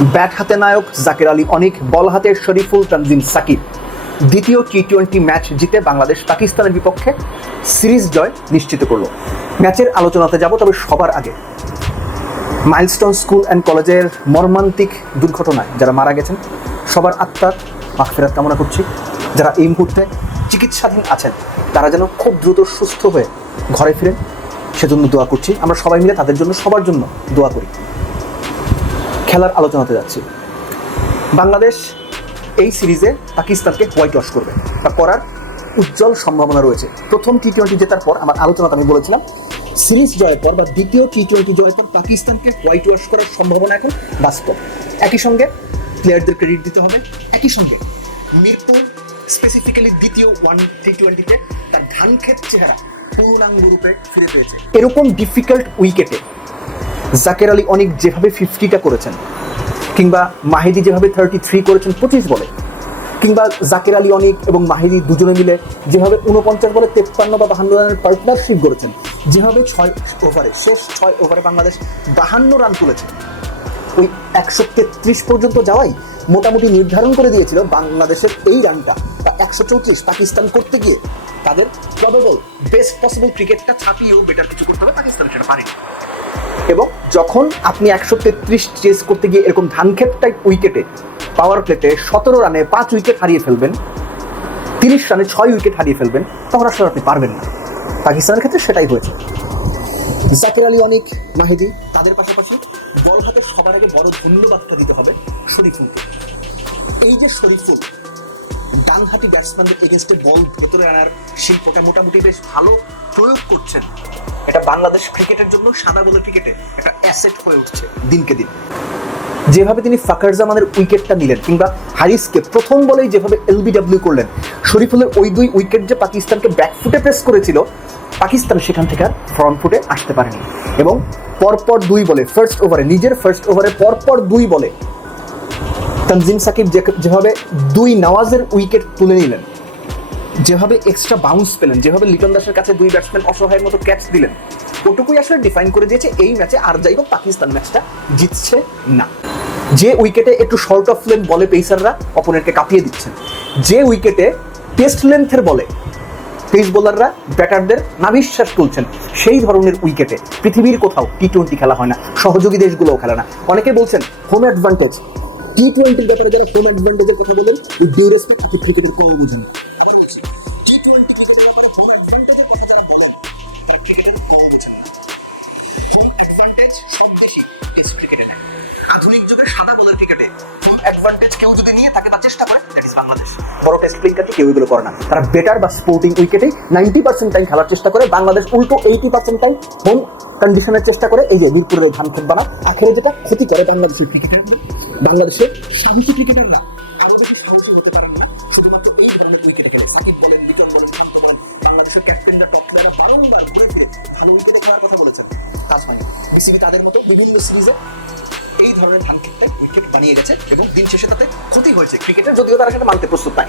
Bat হাতে নায়ক জাকের আলী অনিক, বল হাতে শরীফুল, তানজিম সাকিব দ্বিতীয় টি-20 ম্যাচ জিতে বাংলাদেশ পাকিস্তানের বিপক্ষে সিরিজ জয় নিশ্চিত করল। ম্যাচের আলোচনাতে যাব, তবে সবার আগে মাইলস্টোন স্কুল অ্যান্ড কলেজের মর্মান্তিক দুর্ঘটনায় যারা মারা গেছেন সবার আত্মার মাগফিরাত কামনা করছি। যারা এই মুহূর্তে চিকিৎসাধীন আছেন তারা যেন খুব দ্রুত সুস্থ হয়ে ঘরে ফিরেন, সেজন্য দোয়া করছি। আমরা সবাই মিলে তাদের জন্য, সবার জন্য দোয়া করি। খেলার আলোচনাতে যাচ্ছি। বাংলাদেশ এই সিরিজে পাকিস্তানকে হোয়াইট ওয়াশ করবে বা করার উজ্জ্বল সম্ভাবনা রয়েছে। প্রথম টি-20 জেতার পর আমার আলোচনাতে আমি বলেছিলাম সিরিজ জয়ের পর বা দ্বিতীয় টি-20 জয়ের পর পাকিস্তানকে হোয়াইট ওয়াশ করার সম্ভাবনা এখন বাস্তব। একই সঙ্গে প্লেয়ারদের ক্রেডিট দিতে হবে, একই সঙ্গে মিরপুর স্পেসিফিক্যালি দ্বিতীয় টি-20-তে তার ধানক্ষেত চেহারা পূর্ণাঙ্গ রূপে ফিরে পেয়েছে। এরকম ডিফিকাল্ট উইকেটে জাকের আলী অনিক যেভাবে 50টা করেছেন, কিংবা মাহিদি যেভাবে 33 করেছেন 25 বলে, কিংবা জাকের আলী অনিক এবং মাহিদি দুজনে মিলে যেভাবে 49 বলে 53 বা 52 রানের পার্টনারশিপ করেছেন, যেভাবে 6 ওভারে শেষ 6 ওভারে বাংলাদেশ 52 রান তুলেছে, ওই 133 পর্যন্ত যাওয়াই মোটামুটি নির্ধারণ করে দিয়েছিল বাংলাদেশের এই রানটা বা 134 পাকিস্তান করতে গিয়ে তাদের প্রবাবল বেস্ট পসিবল ক্রিকেটটা ছাপিয়েও বেটার কিছু করতে হবে, পাকিস্তান সেটা পারেনি। এবং যখন আপনি 133 চেস করতে গিয়ে এরকম ধানক্ষেত টাইপ উইকেটে পাওয়ার প্লেতে 17 রানে 5 উইকেট হারিয়ে ফেলবেন, 30 রানে 6 উইকেট হারিয়ে ফেলবেন, তখন আসলে আপনি পারবেন না। পাকিস্তানের ক্ষেত্রে সেটাই হয়েছে। জাকের আলী অনিক, মাহিদি, তাদের পাশাপাশি বল হাতে সবার আগে বড় ধন্যবাদটা দিতে হবে শরীফুলকে। এই যে শরীফুল ডানহাতি ব্যাটসম্যানদের এগেনস্টে বল ভেতরে আনার শিল্পটা মোটামুটি বেশ ভালো প্রয়োগ করছেন, এটা বাংলাদেশ ক্রিকেটের জন্য সাদা বলের ক্রিকেটে একটা অ্যাসেট হয়ে উঠছে দিনকে দিন। যেভাবে তিনি ফাকার জামানের উইকেটটা নিলেন, কিংবা হারিসকে প্রথম বলেই যেভাবে এলবিডব্লিউ করলেন, শরীফুলের ওই 2 উইকেট যে পাকিস্তানকে ব্যাকফুটে প্রেস করেছিল, পাকিস্তান সেখান থেকে আর ফ্রন্ট ফুটে আসতে পারেনি। এবং পরপর 2 বলে নিজের ফার্স্ট ওভারে পরপর 2 বলে তানজিম সাকিব যেভাবে 2 নওয়াজের উইকেট তুলে নিলেন, যেভাবে এক্সট্রা বাউন্স পেলেন, যেভাবে লিটন দাসের কাছে 2 ব্যাটসম্যান অসহায়ের মতো ক্যাচ দিলেন, ওটুকুই আসলে ডিফাইন করে দিয়েছে এই ম্যাচে আর যাই হোক পাকিস্তান ম্যাচটা জিতছে না। যে উইকেটে একটু শর্ট অফ লেন্থ বলে পেসাররা অপোনেন্টকে কাঁপিয়ে দিচ্ছেন, যে উইকেটে টেস্ট লেন্থের বলে পেস বোলাররা ব্যাটারদের নাভিশ্বাস তুলছেন, সেই ধরনের উইকেটে পৃথিবীর কোথাও টি-20 খেলা হয় না, সহযোগী দেশগুলোও খেলে না। অনেকে বলছেন হোম অ্যাডভান্টেজ, টি-20 ব্যাপারে যারা হোম অ্যাডভান্টেজের কথা বলেন ওই ডিউরেশন ক্রিকেটের কোনো বুঝেন। টি-20 ক্রিকেটের ব্যাপারে হোম অ্যাডভান্টেজের কথা যারা বলেন তারা ক্রিকেটের কোনো বুঝেন না। হোম অ্যাডভান্টেজ সব বেশি টেস্ট ক্রিকেটে নেয়। আধুনিক যুগের সাদা বলের ক্রিকেটে হোম অ্যাডভান্টেজ কেউ যদি নিয়ে তাকে বা চেষ্টা করে, দ্যাট ইজ বাংলাদেশ। বড় টেস্ট প্লেয়ারকে কেউ এগুলো করে না, তারা বেটার বা স্পোর্টিং উইকেটেই 90% টাইম খেলার চেষ্টা করে। বাংলাদেশ উল্টো 80% টাইম হোম কন্ডিশনের চেষ্টা করে। এই যে মিরপুরের ধানক্ষেত বানা আখেরে যেটা ক্ষতি করে বাংলাদেশের ক্রিকেটার, বাংলাদেশের সাহসী ক্রিকেটাররা আরো বেশি সাহসী হতে পারেন না শুধুমাত্র এই ধরনের উইকেটে খেলে। সাকিব বলেন, লিটন বলেন, শান্ত বলেন, বাংলাদেশের ক্যাপ্টেনরা টপ প্লেয়াররা বারংবার ঘুরে ফিরে ভালো উইকেটে খেলার কথা বলেছেন। তাজ মানে বিসিবি তাদের মতো বিভিন্ন সিরিজে এই ধরনের ধানক্ষেতে উইকেট বানিয়ে গেছে এবং দিন শেষে তাতে ক্ষতি হয়েছে ক্রিকেটের, যদিও তারা সেটা মানতে প্রস্তুত নাই।